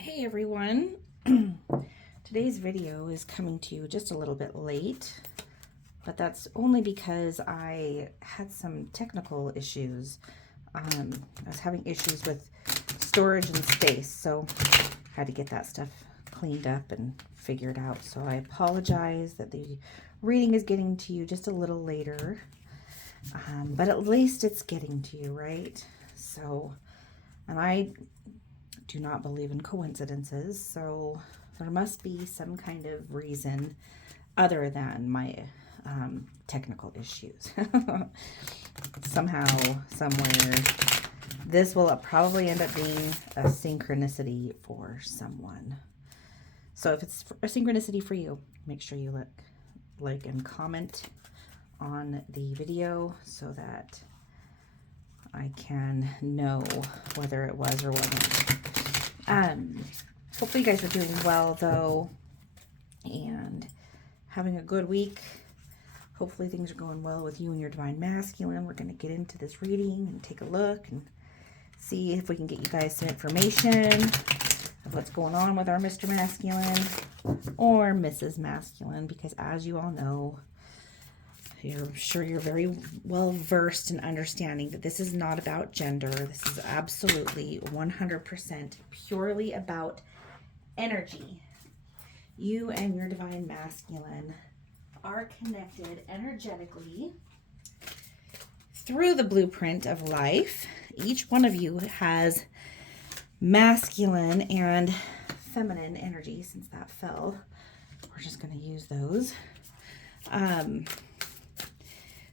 Hey everyone, today's video is coming to you just a little bit late, but that's only because I had some technical issues. I was having issues with storage and space, so I had to get that stuff cleaned up and figured out. So I apologize that the reading is getting to you just a little later, but at least it's getting to you, right? So, and I do not believe in coincidences, so there must be some kind of reason other than my technical issues. Somehow, somewhere, this will probably end up being a synchronicity for someone. So if it's a synchronicity for you, make sure you like and comment on the video so that I can know whether it was or wasn't. Hopefully you guys are doing well though and having a good week. Hopefully things are going well with you and your divine masculine. We're going to get into this reading and take a look and see if we can get you guys some information of what's going on with our Mr. Masculine or Mrs. Masculine, because as you all know, I'm sure you're very well versed in understanding that this is not about gender. This is absolutely 100% purely about energy. You and your divine masculine are connected energetically through the blueprint of life. Each one of you has masculine and feminine energy. Since that fell, we're just going to use those.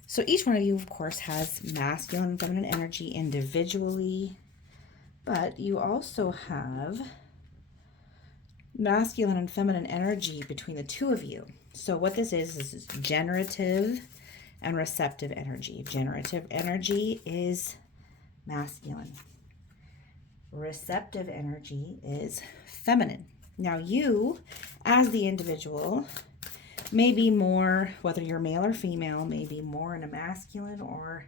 So each one of you, of course, has masculine and feminine energy individually, but you also have masculine and feminine energy between the two of you. So what this is generative and receptive energy. Generative energy is masculine. Receptive energy is feminine. Now you, as the individual, maybe more, whether you're male or female, maybe more in a masculine or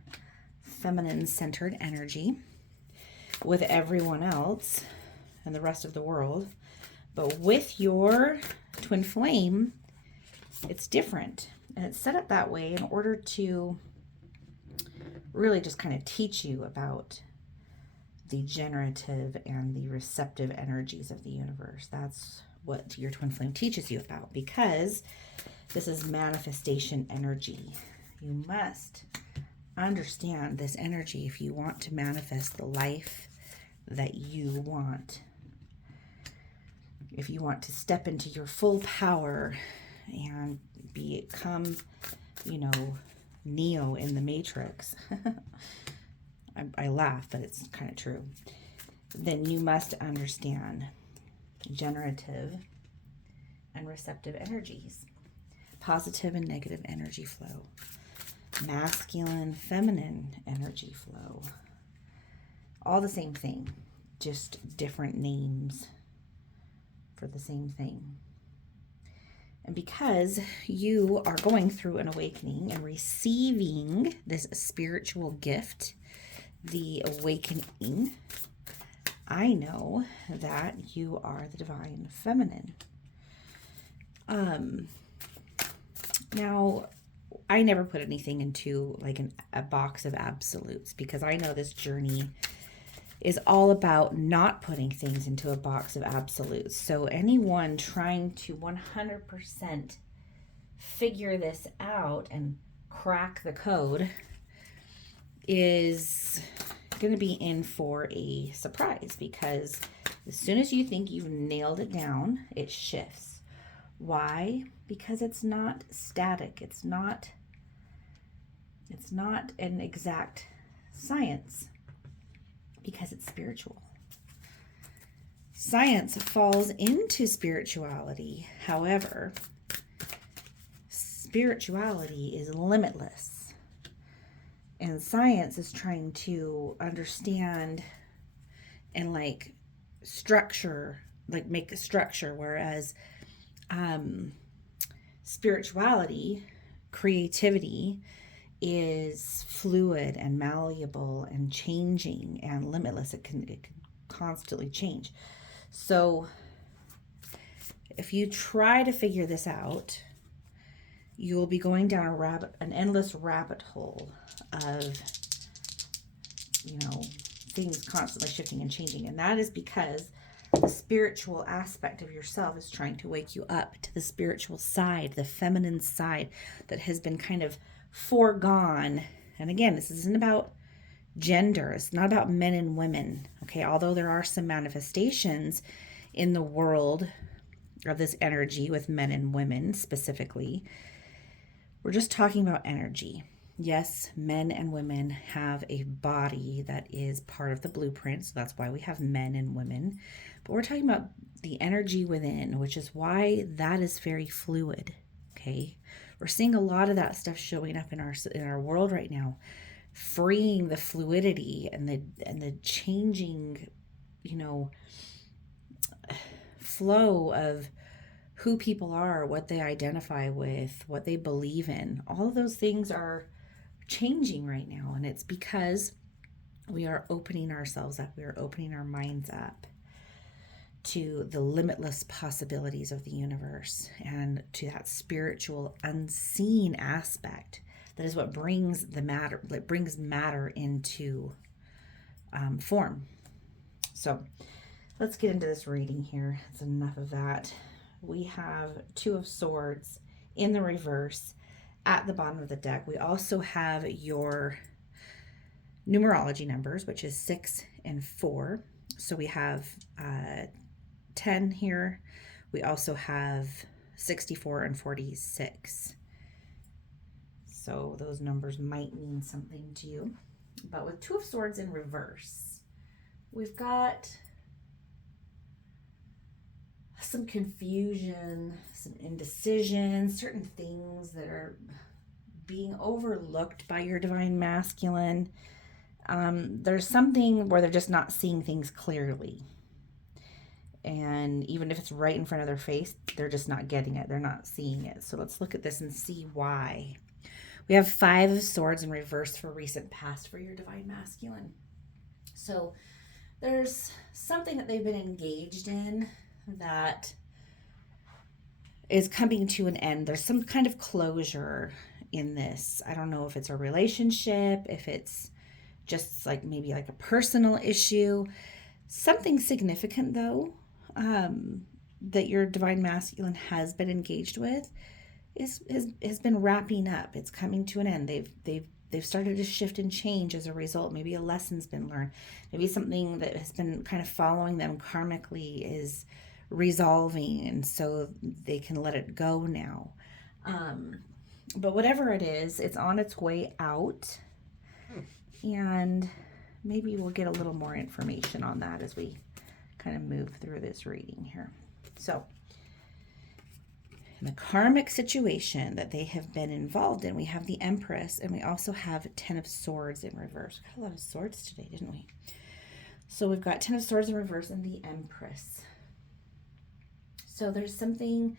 feminine centered energy with everyone else and the rest of the world. But with your twin flame, it's different. And it's set up that way in order to really just kind of teach you about the generative and the receptive energies of the universe. That's what your twin flame teaches you about, because this is manifestation energy. You must understand this energy if you want to manifest the life that you want. If you want to step into your full power and become, Neo in the Matrix. I laugh, but it's kind of true. Then you must understand generative and receptive energies, positive and negative energy flow, masculine, feminine energy flow, all the same thing, just different names for the same thing. And because you are going through an awakening and receiving this spiritual gift, the awakening, I know that you are the divine feminine. Now, I never put anything into like a box of absolutes, because I know this journey is all about not putting things into a box of absolutes. So anyone trying to 100% figure this out and crack the code is going to be in for a surprise, because as soon as you think you've nailed it down, it shifts. Why? Because it's not static. It's not an exact science, because it's spiritual. Science falls into spirituality. However, spirituality is limitless. And science is trying to understand and structure, make a structure, whereas spirituality, creativity, is fluid and malleable and changing and limitless. It can constantly change. So if you try to figure this out, you'll be going down an endless rabbit hole of, things constantly shifting and changing. And that is because the spiritual aspect of yourself is trying to wake you up to the spiritual side, the feminine side that has been kind of foregone. And again, this isn't about gender. It's not about men and women. Okay. Although there are some manifestations in the world of this energy with men and women specifically, we're just talking about energy. Yes, men and women have a body that is part of the blueprint, so that's why we have men and women. But we're talking about the energy within, which is why that is very fluid. Okay, we're seeing a lot of that stuff showing up in our world right now, freeing the fluidity and the changing, flow of who people are, what they identify with, what they believe in. All of those things are changing right now. And it's because we are opening ourselves up. We are opening our minds up to the limitless possibilities of the universe and to that spiritual unseen aspect. That is what brings the matter, that brings matter into form. So let's get into this reading here. It's enough of that. We have Two of Swords in the reverse at the bottom of the deck. We also have your numerology numbers, which is 6 and 4. So we have 10 here. We also have 64 and 46. So those numbers might mean something to you. But with Two of Swords in reverse, we've got some confusion, some indecision, certain things that are being overlooked by your divine masculine. There's something where they're just not seeing things clearly. And even if it's right in front of their face, they're just not getting it. They're not seeing it. So let's look at this and see why. We have 5 of Swords in reverse for recent past for your divine masculine. So there's something that they've been engaged in that is coming to an end. There's some kind of closure in this. I don't know if it's a relationship, if it's just like maybe like a personal issue. Something significant though, that your divine masculine has been engaged with has been wrapping up. It's coming to an end. They've started to shift and change as a result. Maybe a lesson's been learned. Maybe something that has been kind of following them karmically is resolving, and so they can let it go now. But whatever it is, it's on its way out. And maybe we'll get a little more information on that as we kind of move through this reading here. So, in the karmic situation that they have been involved in, we have the Empress, and we also have 10 of Swords in reverse. We got a lot of swords today, didn't we? So we've got 10 of Swords in reverse and the Empress. So there's something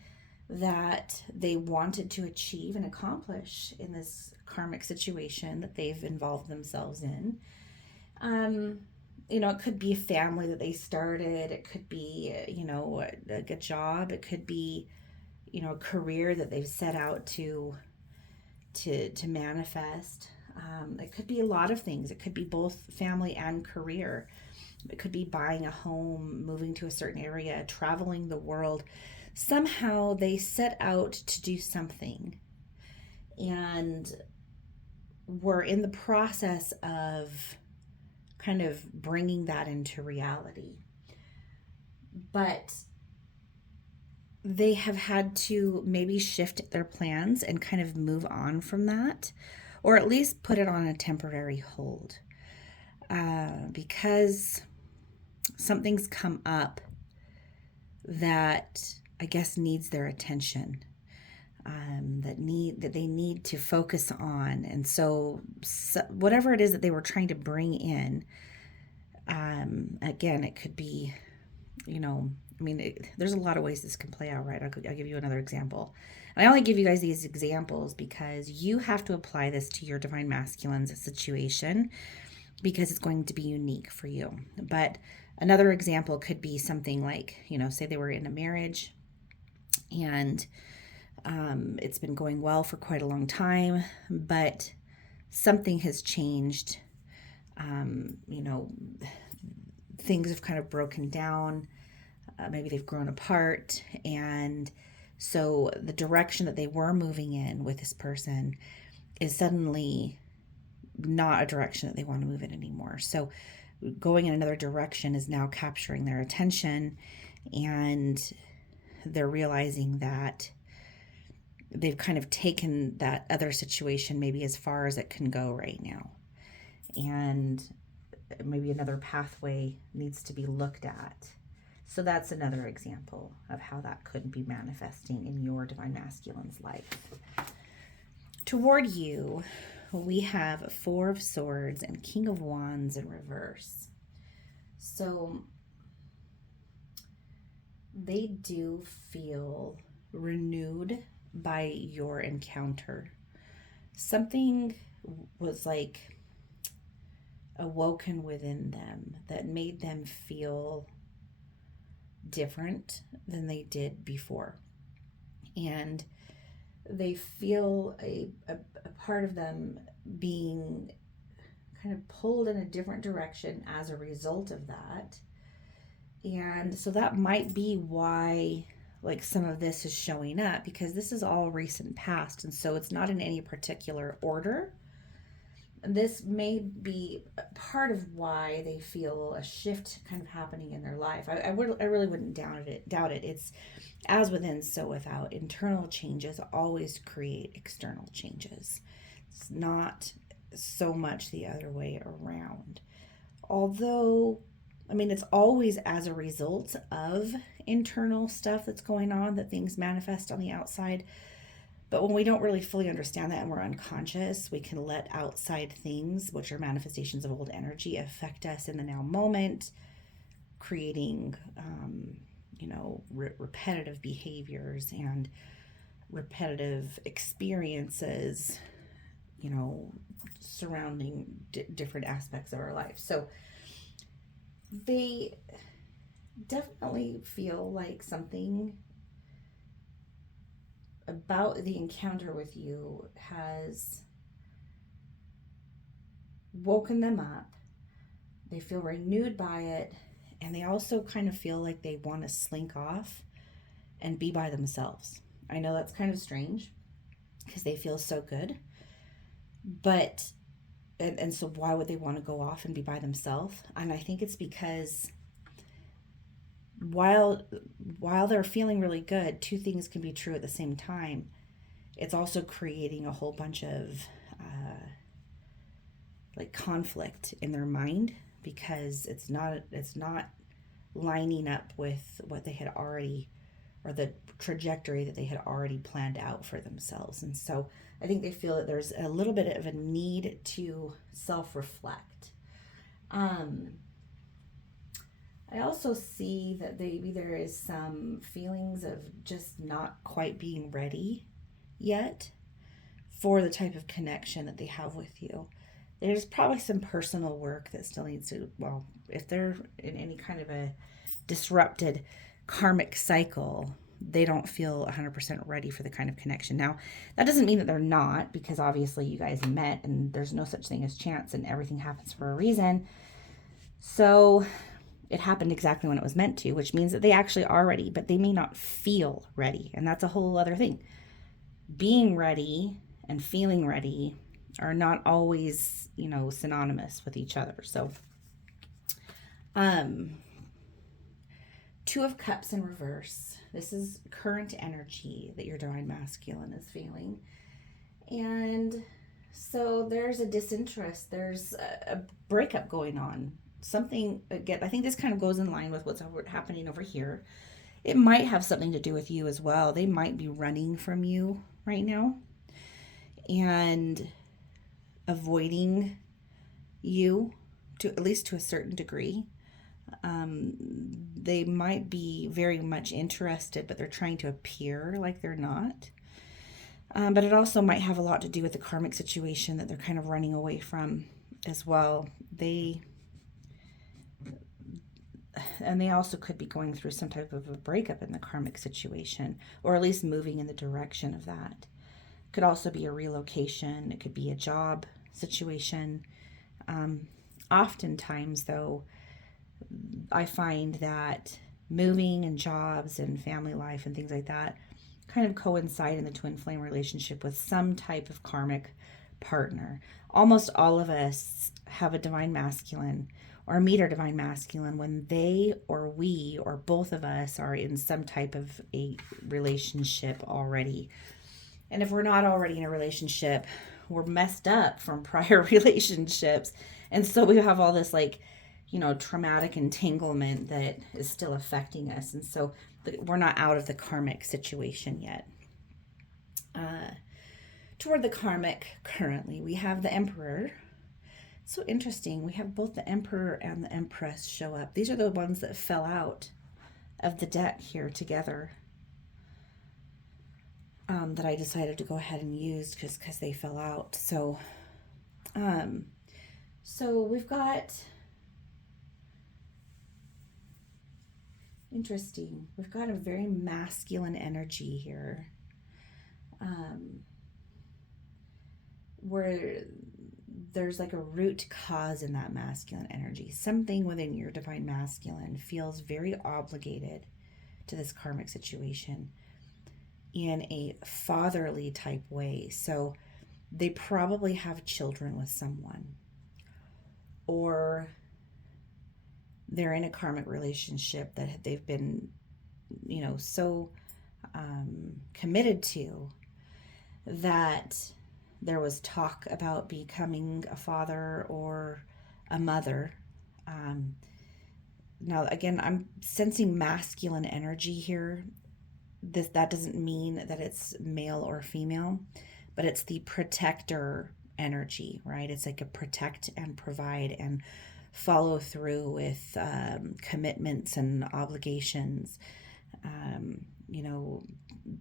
that they wanted to achieve and accomplish in this karmic situation that they've involved themselves in. It could be a family that they started. It could be, a job. It could be, a career that they've set out to manifest. It could be a lot of things. It could be both family and career. It could be buying a home, moving to a certain area, traveling the world. Somehow they set out to do something and were in the process of kind of bringing that into reality. But they have had to maybe shift their plans and kind of move on from that, or at least put it on a temporary hold, because something's come up that I guess needs their attention, that they need to focus on. And so whatever it is that they were trying to bring in, again, it could be, there's a lot of ways this can play out, right? I'll give you another example. And I only give you guys these examples because you have to apply this to your divine masculine's situation. because it's going to be unique for you. But another example could be something like, say they were in a marriage and it's been going well for quite a long time, but something has changed. Things have kind of broken down. Maybe they've grown apart. And so the direction that they were moving in with this person is suddenly not a direction that they want to move in anymore. So going in another direction is now capturing their attention, and they're realizing that they've kind of taken that other situation maybe as far as it can go right now. And maybe another pathway needs to be looked at. So that's another example of how that could be manifesting in your divine masculine's life. Toward you, we have Four of Swords and King of Wands in reverse. So they do feel renewed by your encounter. Something was like awoken within them that made them feel different than they did before. And they feel a part of them being kind of pulled in a different direction as a result of that. And so that might be why like some of this is showing up, because this is all recent past, and so it's not in any particular order. This may be part of why they feel a shift kind of happening in their life. I really wouldn't doubt it. It's as within, so without. Internal changes always create external changes. It's not so much the other way around. Although, it's always as a result of internal stuff that's going on that things manifest on the outside. But when we don't really fully understand that and we're unconscious, we can let outside things, which are manifestations of old energy, affect us in the now moment, creating, repetitive behaviors and repetitive experiences, surrounding different aspects of our life. So they definitely feel like something about the encounter with you has woken them up. They feel renewed by it, and they also kind of feel like they want to slink off and be by themselves. I know that's kind of strange because they feel so good, but and so why would they want to go off and be by themselves? And I think it's because while they're feeling really good, two things can be true at the same time. It's also creating a whole bunch of conflict in their mind, because it's not lining up with what they had already, or the trajectory that they had already planned out for themselves. And so I think they feel that there's a little bit of a need to self-reflect. I also see that maybe there is some feelings of just not quite being ready yet for the type of connection that they have with you. There's probably some personal work that still needs to, if they're in any kind of a disrupted karmic cycle, they don't feel 100% ready for the kind of connection. Now, that doesn't mean that they're not, because obviously you guys met and there's no such thing as chance and everything happens for a reason. So it happened exactly when it was meant to, which means that they actually are ready, but they may not feel ready. And that's a whole other thing. Being ready and feeling ready are not always, synonymous with each other. So, Two of Cups in reverse. This is current energy that your divine masculine is feeling. And so there's a disinterest. There's a breakup going on. Something, again, I think this kind of goes in line with what's happening over here. It might have something to do with you as well. They might be running from you right now and avoiding you, to at least to a certain degree. They might be very much interested, but they're trying to appear like they're not. But it also might have a lot to do with the karmic situation that they're kind of running away from. as well. They also could be going through some type of a breakup in the karmic situation, or at least moving in the direction of that. Could also be a relocation. It could be a job situation. Oftentimes, though, I find that moving and jobs and family life and things like that kind of coincide in the twin flame relationship with some type of karmic partner. Almost all of us have a divine masculine or meet our divine masculine when they or we or both of us are in some type of a relationship already. And if we're not already in a relationship, we're messed up from prior relationships. And so we have all this traumatic entanglement that is still affecting us. And so we're not out of the karmic situation yet. Toward the karmic currently, we have the Emperor. So interesting. We have both the Emperor and the Empress show up. These are the ones that fell out of the deck here together. That I decided to go ahead and use because they fell out. So we've got, interesting, we've got a very masculine energy here, where there's like a root cause in that masculine energy. Something within your divine masculine feels very obligated to this karmic situation in a fatherly type way. So they probably have children with someone, or they're in a karmic relationship that they've been, so committed to that there was talk about becoming a father or a mother. Now, again, I'm sensing masculine energy here. That doesn't mean that it's male or female, but it's the protector energy, right? It's like a protect and provide and follow through with commitments and obligations,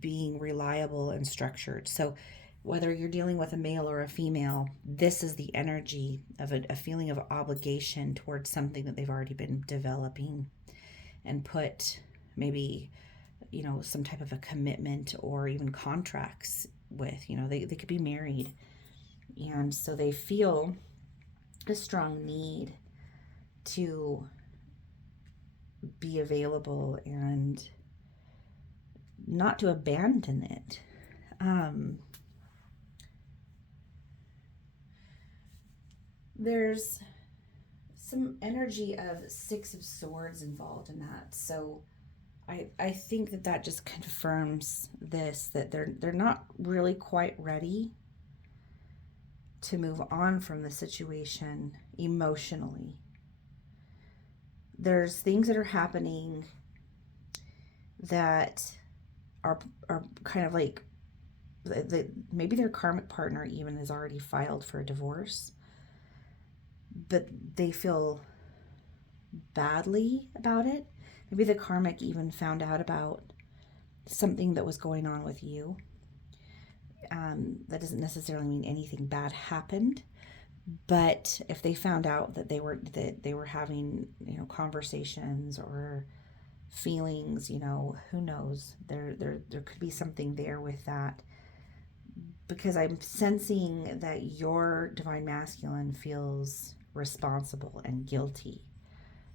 being reliable and structured. So whether you're dealing with a male or a female, this is the energy of a feeling of obligation towards something that they've already been developing and put maybe, some type of a commitment or even contracts with. They could be married. And so they feel a strong need to be available and not to abandon it. There's some energy of Six of Swords involved in that. So I think that just confirms this, that they're not really quite ready to move on from the situation emotionally. There's things that are happening that are kind of like maybe their karmic partner even has already filed for a divorce, but they feel badly about it. Maybe the karmic even found out about something that was going on with you. That doesn't necessarily mean anything bad happened, but if they found out that they were having, conversations or feelings, who knows? There could be something there with that, because I'm sensing that your divine masculine feels responsible and guilty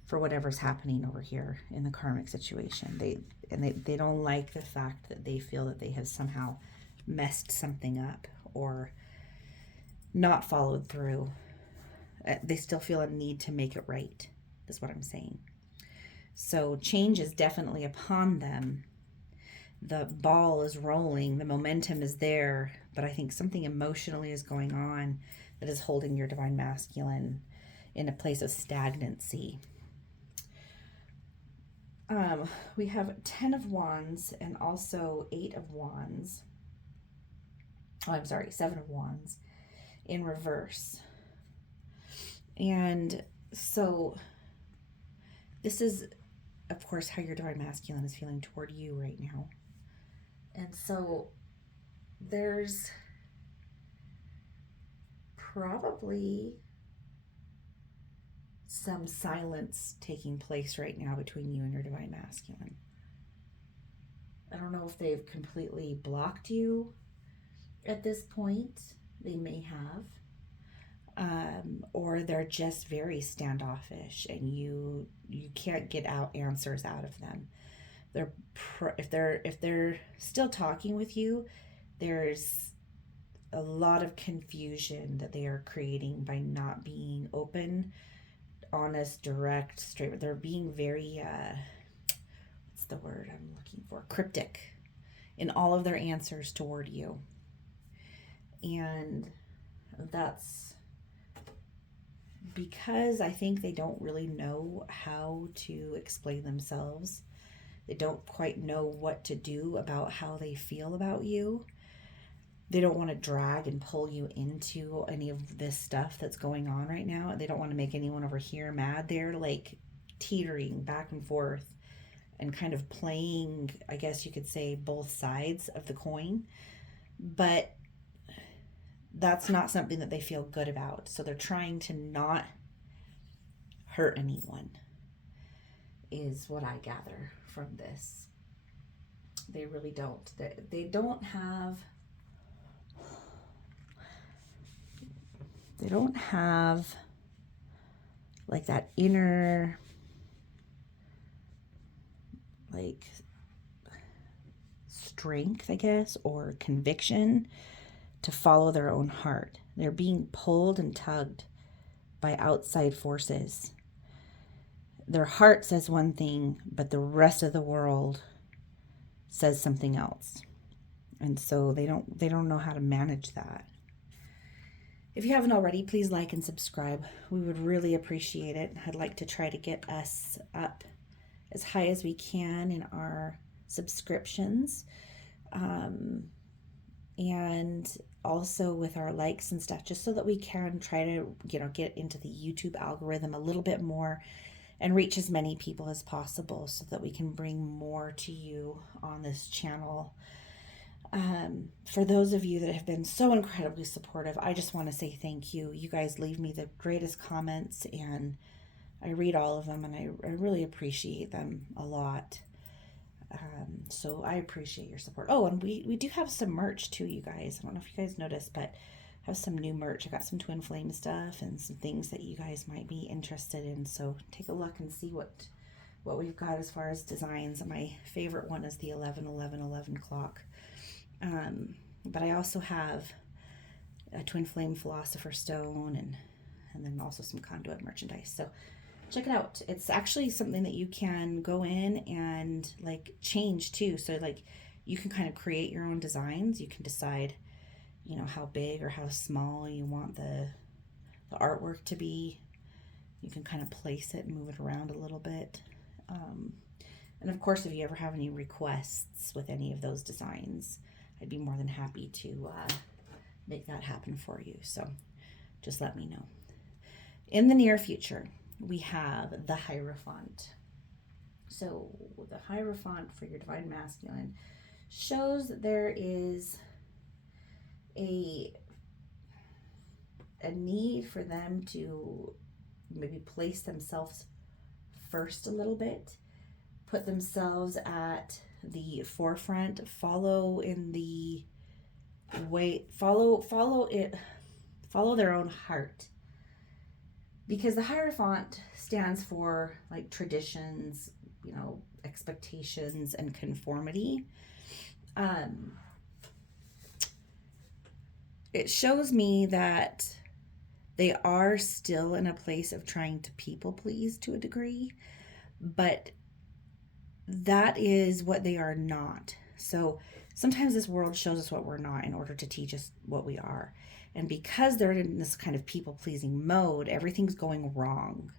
for whatever's happening over here in the karmic situation. They don't like the fact that they feel that they have somehow messed something up or not followed through. They still feel a need to make it right, is what I'm saying. So change is definitely upon them. The ball is rolling, the momentum is there, but I think something emotionally is going on that is holding your divine masculine in a place of stagnancy. We have 10 of Wands and also 8 of Wands. Oh, I'm sorry, 7 of Wands in reverse. And so this is, of course, how your divine masculine is feeling toward you right now. And so there's probably some silence taking place right now between you and your divine masculine. I don't know if they've completely blocked you at this point. They may have. Or they're just very standoffish, and you can't get answers out of them. If they're still talking with you, there's a lot of confusion that they are creating by not being open, honest, direct, straight. They're being very what's the word I'm looking for? Cryptic in all of their answers toward you. And that's because I think they don't really know how to explain themselves. They don't quite know what to do about how they feel about you. They don't want to drag and pull you into any of this stuff that's going on right now. They don't want to make anyone over here mad. They're like teetering back and forth and kind of playing, I guess you could say, both sides of the coin. But that's not something that they feel good about. So they're trying to not hurt anyone, is what I gather from this. They really don't. They don't have like that inner like strength, I guess, or conviction to follow their own heart. They're being pulled and tugged by outside forces. Their heart says one thing, but the rest of the world says something else. And so they don't know how to manage that. If you haven't already, please like and subscribe. We would really appreciate it. I'd like to try to get us up as high as we can in our subscriptions. And also with our likes and stuff, just so that we can try to, get into the YouTube algorithm a little bit more and reach as many people as possible so that we can bring more to you on this channel. For those of you that have been so incredibly supportive, I just want to say thank you. You guys leave me the greatest comments, and I read all of them, and I really appreciate them a lot. So I appreciate your support. Oh, and we do have some merch too, you guys. I don't know if you guys noticed, but I have some new merch. I got some Twin Flame stuff and some things that you guys might be interested in. So take a look and see what we've got as far as designs. My favorite one is the 11-11-11 clock. But I also have a Twin Flame Philosopher's Stone and then also some conduit merchandise. So check it out. It's actually something that you can go in and like change too. So like you can kind of create your own designs. You can decide, how big or how small you want the artwork to be. You can kind of place it and move it around a little bit. And of course, if you ever have any requests with any of those designs, I'd be more than happy to make that happen for you. So just let me know. In the near future, we have the Hierophant. So the Hierophant for your divine masculine shows that there is a need for them to maybe place themselves first a little bit, put themselves at the forefront, follow their own heart. Because the Hierophant stands for like traditions, expectations and conformity. It shows me that they are still in a place of trying to people please to a degree, but that is what they are not. So sometimes this world shows us what we're not in order to teach us what we are. And because they're in this kind of people-pleasing mode, everything's going wrong.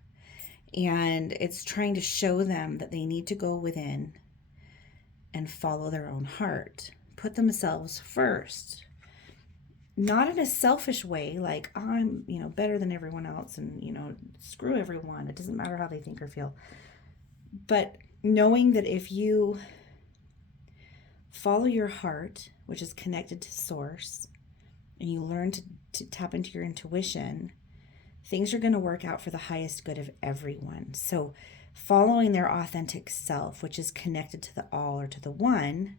And it's trying to show them that they need to go within and follow their own heart. Put themselves first. Not in a selfish way, like I'm, better than everyone else and, screw everyone. It doesn't matter how they think or feel. But knowing that if you follow your heart, which is connected to source, and you learn to tap into your intuition, things are going to work out for the highest good of everyone. So following their authentic self, which is connected to the all or to the one,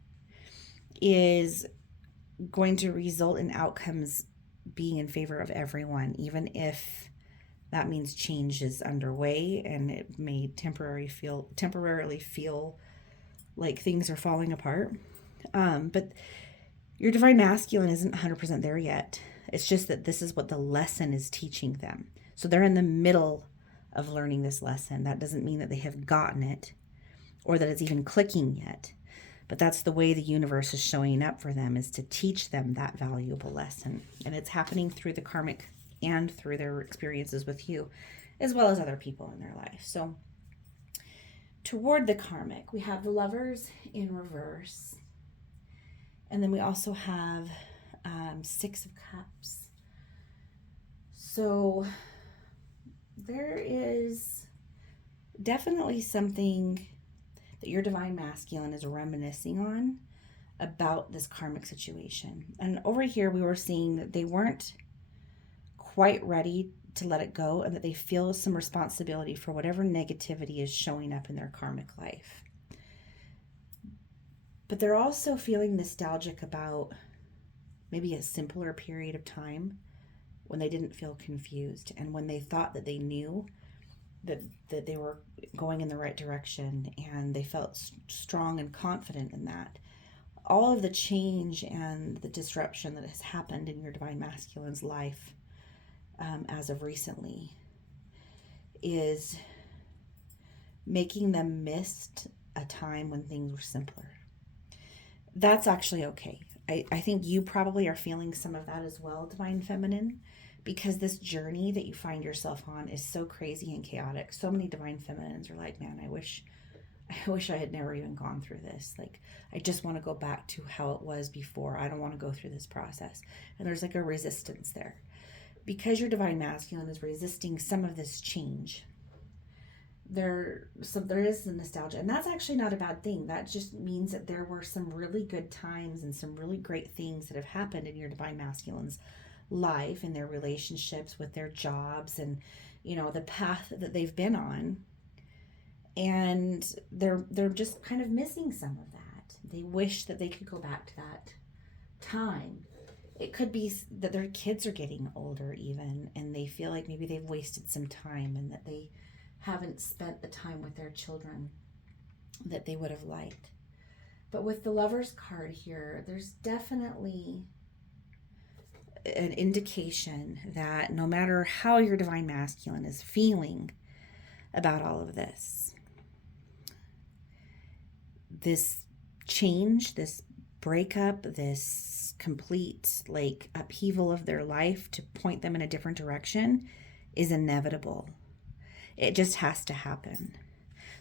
is going to result in outcomes being in favor of everyone, even if that means change is underway and it may temporarily feel like things are falling apart. But your divine masculine isn't 100% there yet. It's just that this is what the lesson is teaching them. So they're in the middle of learning this lesson. That doesn't mean that they have gotten it or that it's even clicking yet. But that's the way the universe is showing up for them, is to teach them that valuable lesson. And it's happening through the karmic and through their experiences with you, as well as other people in their life. So toward the karmic, we have the Lovers in reverse. And then we also have Six of Cups. So there is definitely something that your divine masculine is reminiscing on about this karmic situation. And over here, we were seeing that they weren't quite ready to let it go, and that they feel some responsibility for whatever negativity is showing up in their karmic life. But they're also feeling nostalgic about maybe a simpler period of time when they didn't feel confused and when they thought that they knew that they were going in the right direction, and they felt strong and confident in that. All of the change and the disruption that has happened in your divine masculine's life as of recently is making them miss a time when things were simpler. That's actually okay. I think you probably are feeling some of that as well, divine feminine, because this journey that you find yourself on is so crazy and chaotic. So many divine feminines are like, man, I wish I had never even gone through this. Like, I just want to go back to how it was before. I don't want to go through this process. And there's like a resistance there. Because your divine masculine is resisting some of this change, there is the nostalgia, and that's actually not a bad thing. That just means that there were some really good times and some really great things that have happened in your divine masculine's life, in their relationships, with their jobs, and the path that they've been on, and they're just kind of missing some of that. They wish that they could go back to that time. It could be that their kids are getting older even, and they feel like maybe they've wasted some time and that they haven't spent the time with their children that they would have liked. But with the Lovers card here, there's definitely an indication that no matter how your divine masculine is feeling about all of this change, this breakup, this complete upheaval of their life to point them in a different direction is inevitable. It just has to happen.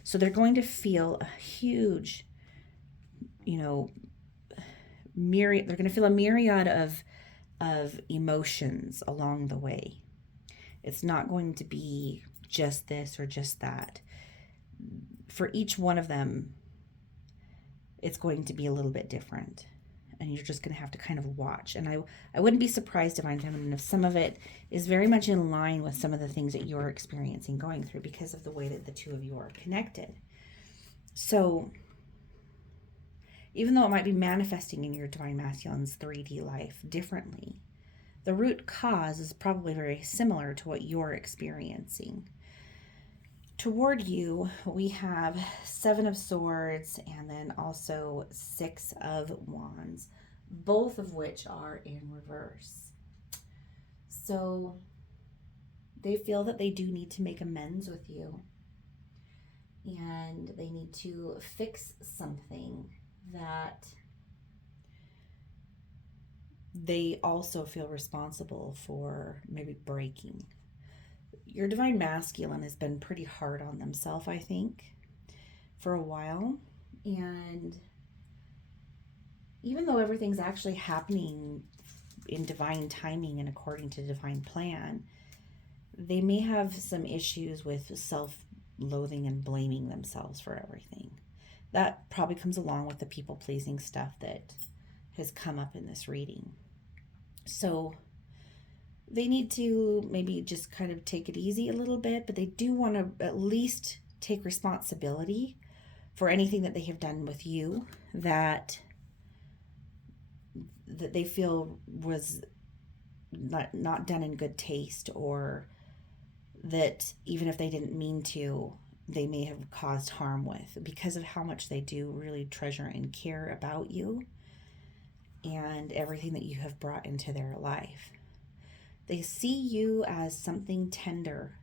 So they're going to feel a huge, they're going to feel a myriad of emotions along the way. It's not going to be just this or just that. For each one of them, it's going to be a little bit different. And you're just going to have to kind of watch. And I wouldn't be surprised, divine feminine, if some of it is very much in line with some of the things that you're experiencing, going through, because of the way that the two of you are connected. So even though it might be manifesting in your divine masculine's 3D life differently, the root cause is probably very similar to what you're experiencing. Toward you, we have 7 of Swords and then also 6 of Wands, both of which are in reverse. So they feel that they do need to make amends with you, and they need to fix something that they also feel responsible for maybe breaking. Your divine masculine has been pretty hard on themselves, I think, for a while. And even though everything's actually happening in divine timing and according to divine plan, they may have some issues with self-loathing and blaming themselves for everything. That probably comes along with the people-pleasing stuff that has come up in this reading. So they need to maybe just kind of take it easy a little bit, but they do want to at least take responsibility for anything that they have done with you that they feel was not done in good taste, or that even if they didn't mean to, they may have caused harm with, because of how much they do really treasure and care about you and everything that you have brought into their life. They see you as something tender.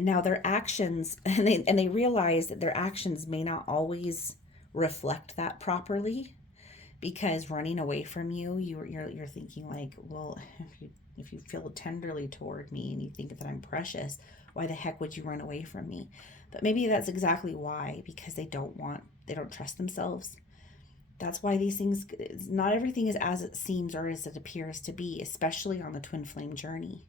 Now their actions, and they realize that their actions may not always reflect that properly, because running away from you, you're thinking like, well, if you feel tenderly toward me and you think that I'm precious, why the heck would you run away from me? But maybe that's exactly why, because they don't trust themselves. That's why these things, not everything is as it seems or as it appears to be, especially on the twin flame journey.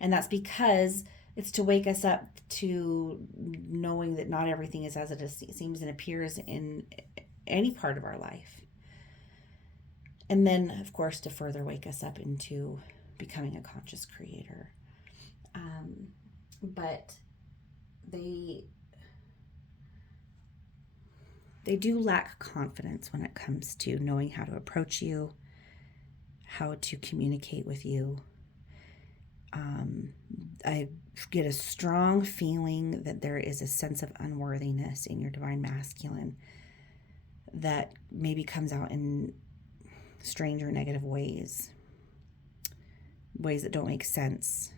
And that's because it's to wake us up to knowing that not everything is as it seems and appears in any part of our life. And then, of course, to further wake us up into becoming a conscious creator. But they do lack confidence when it comes to knowing how to approach you, how to communicate with you. I get a strong feeling that there is a sense of unworthiness in your divine masculine that maybe comes out in strange or negative ways that don't make sense.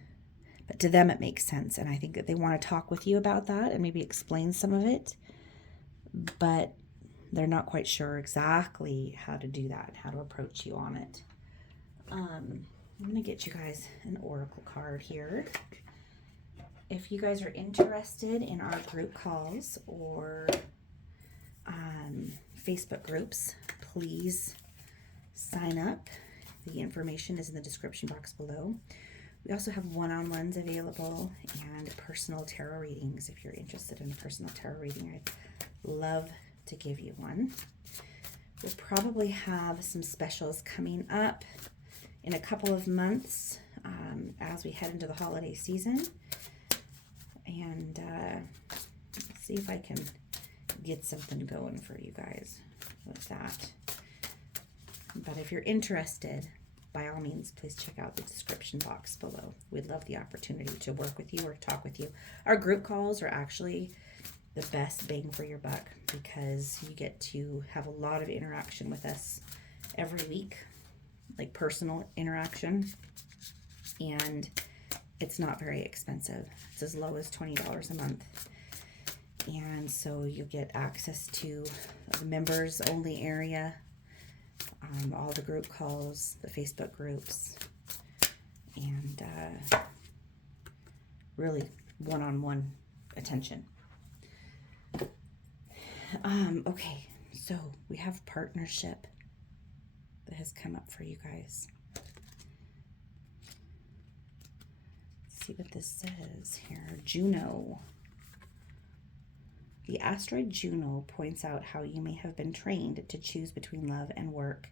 But to them, it makes sense. And I think that they want to talk with you about that and maybe explain some of it. But they're not quite sure exactly how to do that, how to approach you on it. I'm going to get you guys an oracle card here. If you guys are interested in our group calls or Facebook groups, please sign up. The information is in the description box below. We also have one-on-ones available and personal tarot readings. If you're interested in a personal tarot reading, I'd love to give you one. We'll probably have some specials coming up in a couple of months as we head into the holiday season. And let's see if I can get something going for you guys with that. But if you're interested, by all means, please check out the description box below. We'd love the opportunity to work with you or talk with you. Our group calls are actually the best bang for your buck, because you get to have a lot of interaction with us every week, like personal interaction, and it's not very expensive. It's as low as $20 a month. And so you get access to the members only area, all the group calls, the Facebook groups, and really one-on-one attention. Okay, so we have partnership that has come up for you guys. Let's see what this says here. Juno. The asteroid Juno points out how you may have been trained to choose between love and work,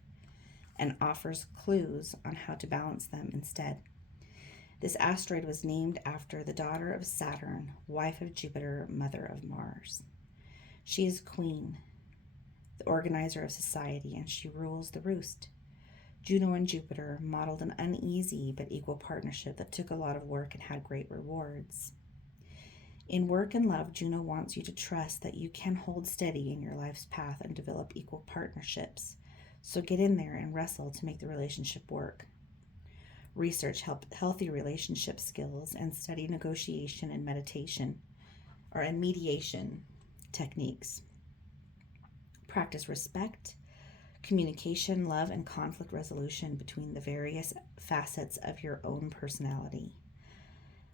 and offers clues on how to balance them instead. This asteroid was named after the daughter of Saturn, wife of Jupiter, mother of Mars. She is queen, the organizer of society, and she rules the roost. Juno and Jupiter modeled an uneasy but equal partnership that took a lot of work and had great rewards. In work and love, Juno wants you to trust that you can hold steady in your life's path and develop equal partnerships. So get in there and wrestle to make the relationship work. Research healthy relationship skills and study negotiation and meditation, and mediation techniques. Practice respect, communication, love, and conflict resolution between the various facets of your own personality.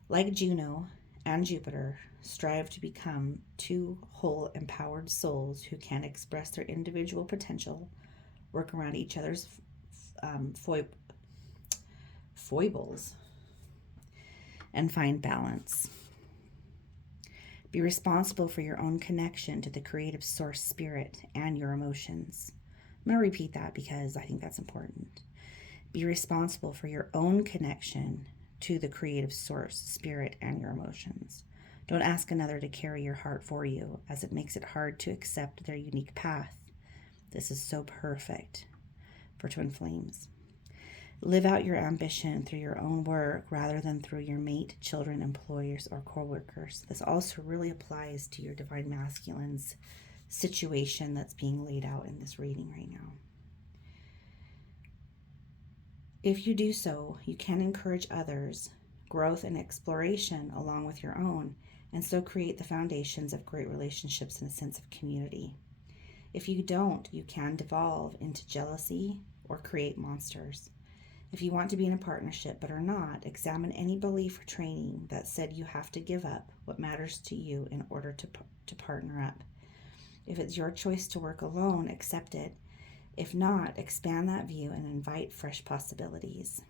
Like Juno and Jupiter, strive to become two whole, empowered souls who can express their individual potential, work around each other's foibles, and find balance. Be responsible for your own connection to the creative source spirit and your emotions. I'm going to repeat that because I think that's important. Be responsible for your own connection to the creative source, spirit, and your emotions. Don't ask another to carry your heart for you, as it makes it hard to accept their unique path. This is so perfect for twin flames. Live out your ambition through your own work rather than through your mate, children, employers, or co-workers. This also really applies to your divine masculine's situation that's being laid out in this reading right now. If you do so, you can encourage others' growth and exploration along with your own, and so create the foundations of great relationships and a sense of community. If you don't, you can devolve into jealousy or create monsters. If you want to be in a partnership but are not, examine any belief or training that said you have to give up what matters to you in order to partner up. If it's your choice to work alone, accept it. If not, expand that view and invite fresh possibilities.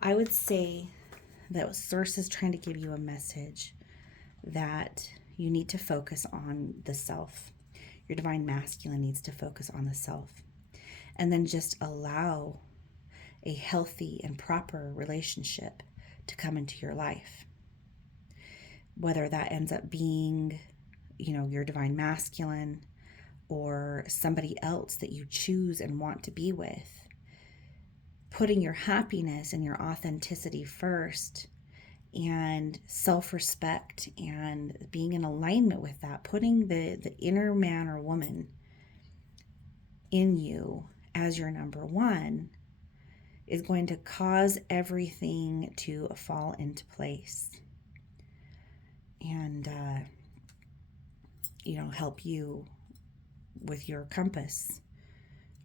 I would say that Source is trying to give you a message that you need to focus on the self. Your divine masculine needs to focus on the self. And then just allow a healthy and proper relationship to come into your life. Whether that ends up being, your divine masculine or somebody else that you choose and want to be with. Putting your happiness and your authenticity first, and self-respect, and being in alignment with that, putting the inner man or woman in you as your number one, is going to cause everything to fall into place and help you with your compass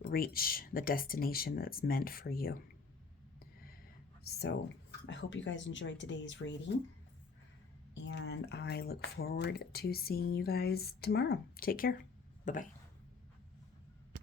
reach the destination that's meant for you. So I hope you guys enjoyed today's reading, and I look forward to seeing you guys tomorrow. Take care. Bye-bye.